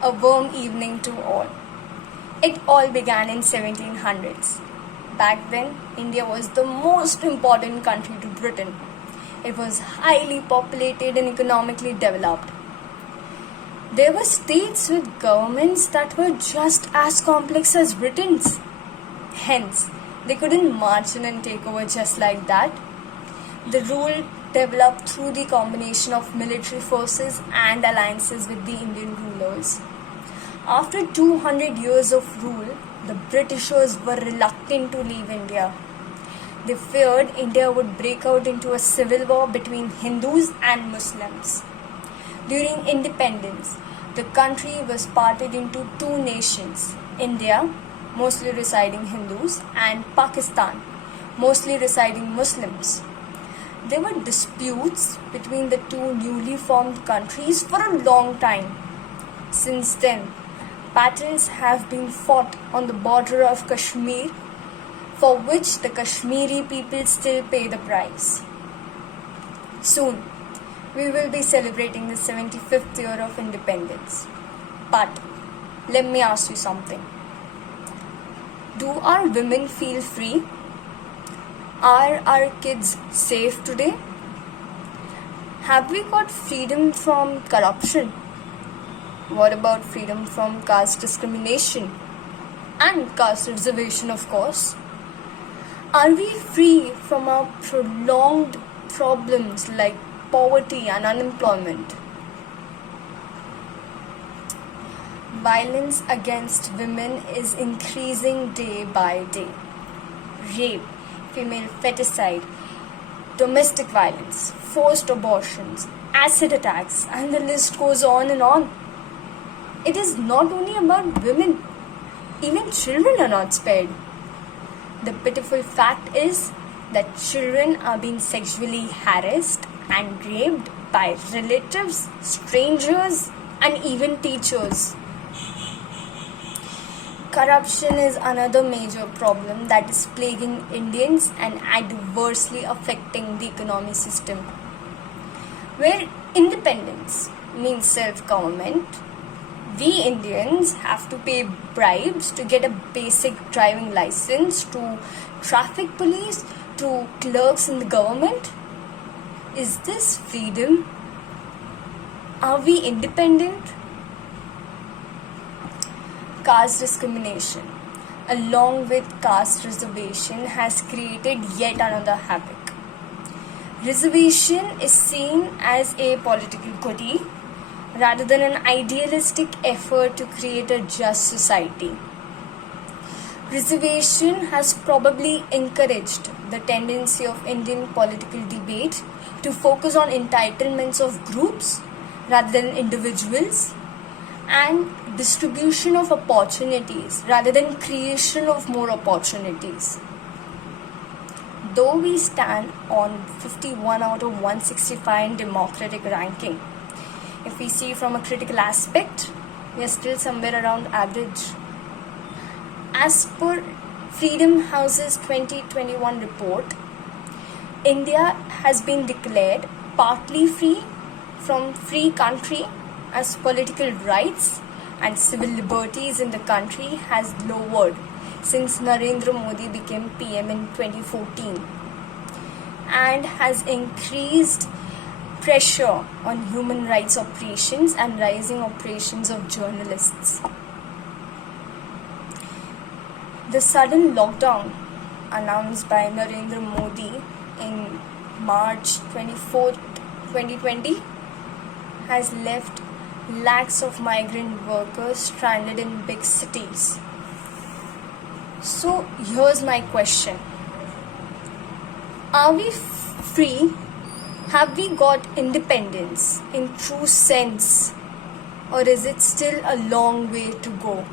A warm evening to all. It all began in 1700s. Back then, India was the most important country to Britain. It was highly populated and economically developed. There were states with governments that were just as complex as Britain's. Hence, they couldn't march in and take over just like that. The rule developed through the combination of military forces and alliances with the Indian rulers. After 200 years of rule, the Britishers were reluctant to leave India. They feared India would break out into a civil war between Hindus and Muslims. During independence, the country was parted into two nations, India, mostly residing Hindus, and Pakistan, mostly residing Muslims. There were disputes between the two newly formed countries for a long time. Since then, battles have been fought on the border of Kashmir, for which the Kashmiri people still pay the price. Soon, we will be celebrating the 75th year of independence. But let me ask you something. Do our women feel free? Are our kids safe today? Have we got freedom from corruption? What about freedom from caste discrimination? And caste reservation, of course. Are we free from our prolonged problems like poverty and unemployment? Violence against women is increasing day by day. Rape, female feticide, domestic violence, forced abortions, acid attacks, and the list goes on and on. It is not only about women, even children are not spared. The pitiful fact is that children are being sexually harassed and raped by relatives, strangers, and even teachers. Corruption is another major problem that is plaguing Indians and adversely affecting the economic system. Where independence means self-government, we Indians have to pay bribes to get a basic driving license, to traffic police, to clerks in the government. Is this freedom? Are we independent? Caste discrimination, along with caste reservation, has created yet another havoc. Reservation is seen as a political goodie rather than an idealistic effort to create a just society. Reservation has probably encouraged the tendency of Indian political debate to focus on entitlements of groups rather than individuals, and distribution of opportunities rather than creation of more opportunities. Though we stand on 51 out of 165 in democratic ranking, if we see from a critical aspect, we are still somewhere around average. As per Freedom House's 2021 report, India has been declared partly free from free country as political rights and civil liberties in the country has lowered since Narendra Modi became PM in 2014, and has increased pressure on human rights operations and rising operations of journalists. The sudden lockdown announced by Narendra Modi in March 24th, 2020 has left lakhs of migrant workers stranded in big cities. So here's my question. Are we free? Have we got independence in true sense? Or is it still a long way to go?